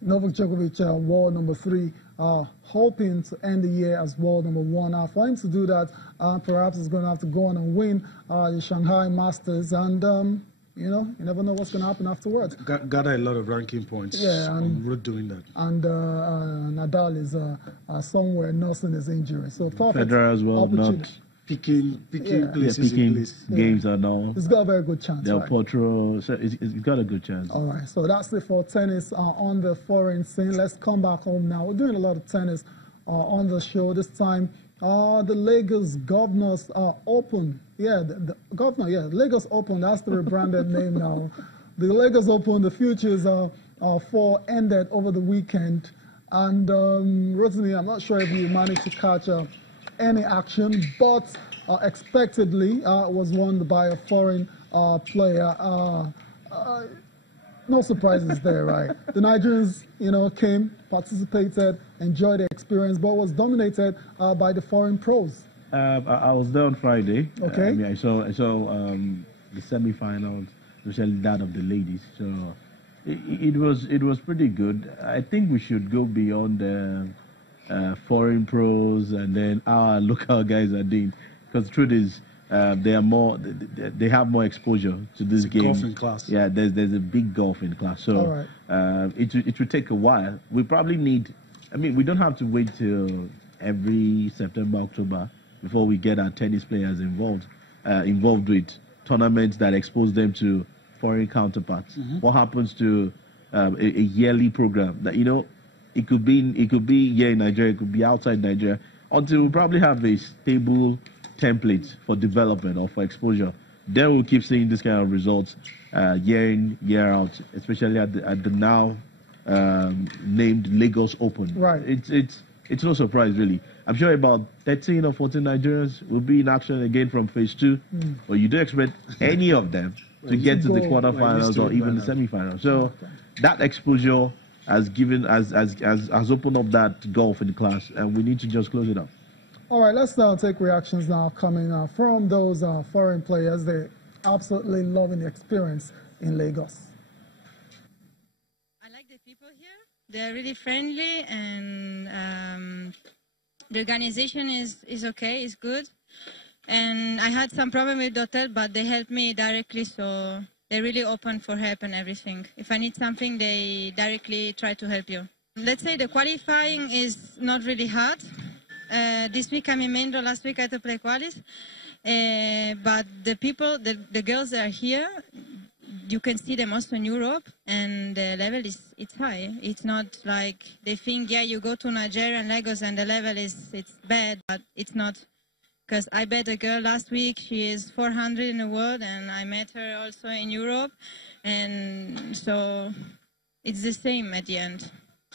Novak Djokovic, world number 3, hoping to end the year as world number 1. For him to do that, perhaps he's going to have to go on and win the Shanghai Masters, and you know, you never know what's going to happen afterwards. Got a lot of ranking points. Yeah, and road doing that. And Nadal is somewhere nursing his injury, so perfect Federer as well, not picking places in place. Games are now. He's got a very good chance. Del right? Potro, so he's got a good chance. All right, so that's it for tennis on the foreign scene. Let's come back home now. We're doing a lot of tennis on the show this time. The Lagos Governors Open. Yeah, the Governor. Yeah, Lagos Open. That's the rebranded name now. The Lagos Open. The Futures 4 ended over the weekend, and Rotimi, I'm not sure if you managed to catch any action, but expectedly was won by a foreign player. No surprises there, right? The Nigerians, you know, came, participated, enjoyed the experience, but was dominated by the foreign pros. I was there on Friday. Okay. I saw the semi-finals, especially that of the ladies. So it was pretty good. I think we should go beyond foreign pros and then our local guys are doing, because the truth is they have more exposure to this game. Golf in class. Yeah, there's a big golf in class. So it will take a while. We probably need. I mean, we don't have to wait till every September, October before we get our tennis players involved with tournaments that expose them to foreign counterparts. What happens to a yearly program that, you know, it could be here in Nigeria, it could be outside Nigeria, until we probably have a stable template for development or for exposure. Then we'll keep seeing this kind of results year in, year out, especially at the now named Lagos Open. Right. It's no surprise, really. I'm sure about 13 or 14 Nigerians will be in action again from phase 2, but you don't expect any of them to get to the quarterfinals or even the semifinals. So that exposure has opened up that golf in class, and we need to just close it up. All right, let's take reactions now coming from those foreign players. They're absolutely loving the experience in Lagos. I like the people here. They're really friendly, and the organization is okay, is good. And I had some problem with the hotel, but they helped me directly, so they're really open for help and everything. If I need something, they directly try to help you. Let's say the qualifying is not really hard. This week I'm in main draw, last week I had to play qualis. But the people, the girls that are here, you can see them also in Europe, and the level it's high. It's not like they think, yeah, you go to Nigeria and Lagos and the level it's bad, but it's not. Because I bet a girl last week, she is 400 in the world, and I met her also in Europe, and so it's the same at the end.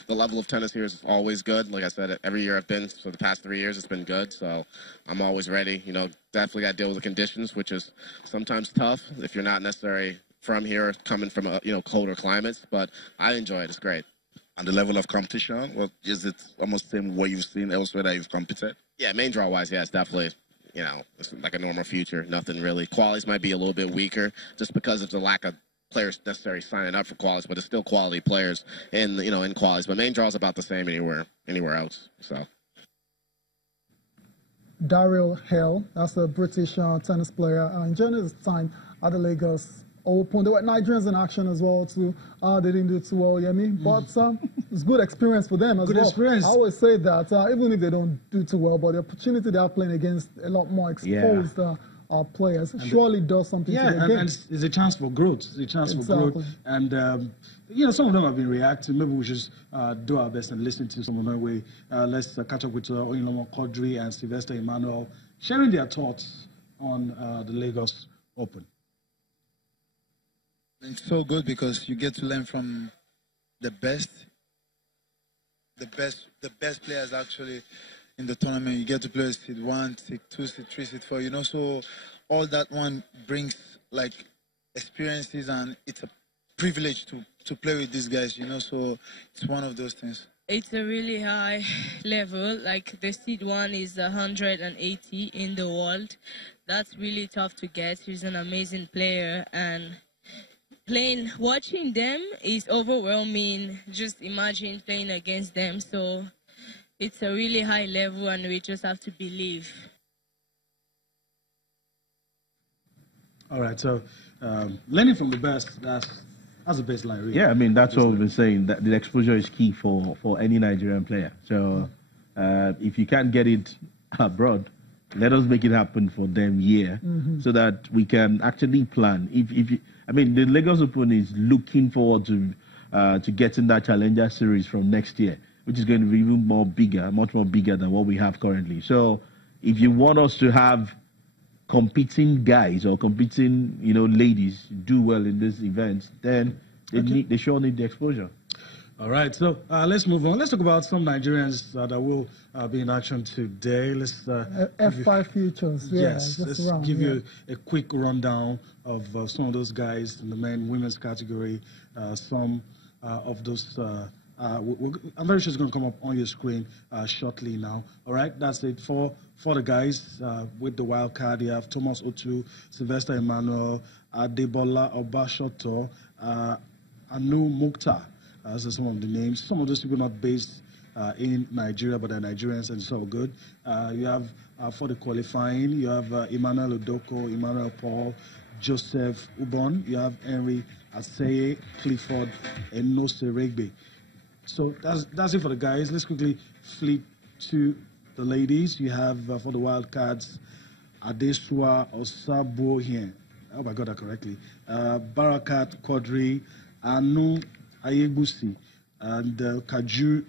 The level of tennis here is always good. Like I said, every year I've been for the past 3 years, it's been good. So I'm always ready. You know, definitely got to deal with the conditions, which is sometimes tough if you're not necessarily from here, coming from colder climates. But I enjoy it. It's great. And the level of competition, well, is it almost the same what you've seen elsewhere that you've competed? Yeah, main draw wise, yeah, it's definitely. It's like a normal future. Nothing really. Qualies might be a little bit weaker just because of the lack of players necessarily signing up for qualies, but it's still quality players in qualies. But main draw is about the same anywhere else. So. Daryl Hale, that's a British tennis player, enjoying his time at the Lagos Open. There were Nigerians in action as well too. They didn't do too well, Yemi, but it's good experience for them as well. Good experience. I always say that even if they don't do too well, but the opportunity they are playing against a lot more exposed players surely does something to their game. And it's a chance for growth. It's a chance for growth. And some of them have been reacting. Maybe we should do our best and listen to some of them. Let's catch up with Oyinlomo Quadri and Sylvester Emmanuel, sharing their thoughts on the Lagos Open. It's so good because you get to learn from the best players actually in the tournament. You get to play seed 1, seed 2, seed 3, seed 4. So all that one brings like experiences, and it's a privilege to play with these guys. So it's one of those things. It's a really high level. Like the seed 1 is 180 in the world. That's really tough to get. He's an amazing player, and watching them is overwhelming. Just imagine playing against them. So it's a really high level, and we just have to believe. All right, so learning from the best, that's a baseline, really. Yeah, I mean, that's what we've been saying, that the exposure is key for any Nigerian player. So if you can't get it abroad, let us make it happen for them here, so that we can actually plan. I mean, the Lagos Open is looking forward to getting that Challenger Series from next year, which is going to be even much more bigger than what we have currently. So if you want us to have competing guys or competing, ladies do well in this event, then they sure need the exposure. All right, so let's move on. Let's talk about some Nigerians that will be in action today. Let's F5 futures. Yes, let's give you a quick rundown of some of those guys in the men, women's category. Some of those. I'm very sure it's going to come up on your screen shortly now. All right, that's it for the guys with the wild card. You have Thomas Otu, Sylvester Emmanuel, Adebola Obashoto, Anu Mukhtar. Those are some of the names. Some of those people not based in Nigeria, but they're Nigerians, and it's all good. You have, for the qualifying, you have Emmanuel Odoko, Emmanuel Paul, Joseph Ubon. You have Henry Aseye, Clifford, and Nose Regbe. So that's it for the guys. Let's quickly flip to the ladies. You have, for the wild cards, Adesua Osabo here. I hope I got that correctly. Barakat Quadri, Anu Ayebusi, and Kajuru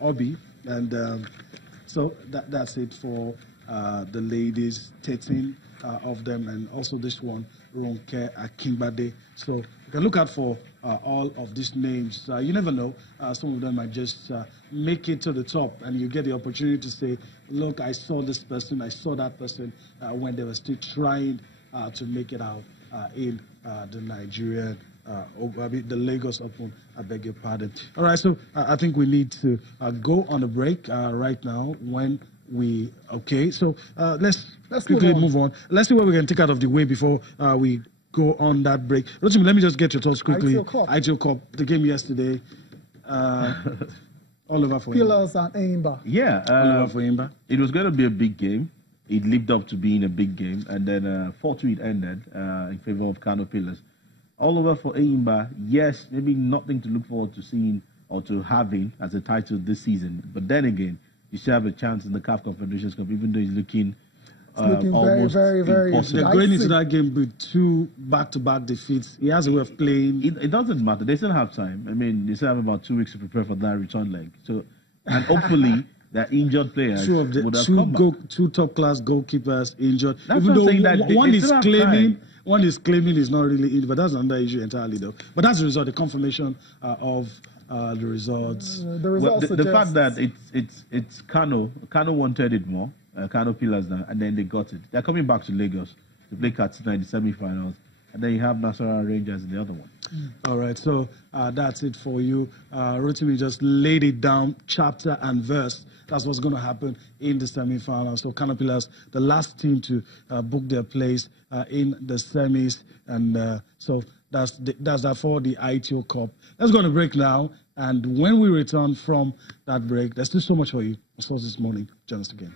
Obi. And so that's it for the ladies, 13 of them, and also this one, Ronke Akinbade. So you can look out for all of these names. You never know. Some of them might just make it to the top, and you get the opportunity to say, look, I saw this person, I saw that person when they were still trying to make it out in the Nigerian, the Lagos Open, I beg your pardon. All right, so I think we need to go on a break right now so let's quickly move on. Let's see what we can take out of the way before we go on that break. Rotimi, let me just get your thoughts quickly. ITO Cup, the game yesterday. Oliver for Pillars and Enyimba. Yeah, Oliver for Enyimba. It was going to be a big game. It lived up to being a big game, and then 4-2 it ended in favor of Kano Pillars. Oliver for Enyimba, yes, maybe nothing to look forward to seeing or to having as a title this season, but then again, you still have a chance in the CAF Confederations Cup, even though he's looking very, very, very impossible. They're going into that game with 2 back-to-back defeats. He has a way of playing. It doesn't matter. They still have time. I mean, they still have about 2 weeks to prepare for that return leg. So, and hopefully, the injured players would have come back. 2 top-class goalkeepers injured. That's Even though one is claiming he's not really injured, but that's another issue entirely, though. But that's the result, the confirmation of the results. The fact that it's Kano wanted it more. Kano Pillars now, and then they got it. They're coming back to Lagos to play Katsina in the semi-finals, and then you have Nasarawa Rangers in the other one. All right, so that's it for you. Rotimi just laid it down, chapter and verse. That's what's going to happen in the semi-finals. So Kano Pillars, the last team to book their place in the semis, and so that's that for the ITO Cup. Let's go on a break now, and when we return from that break, there's still so much for you. This was this morning. Join us again.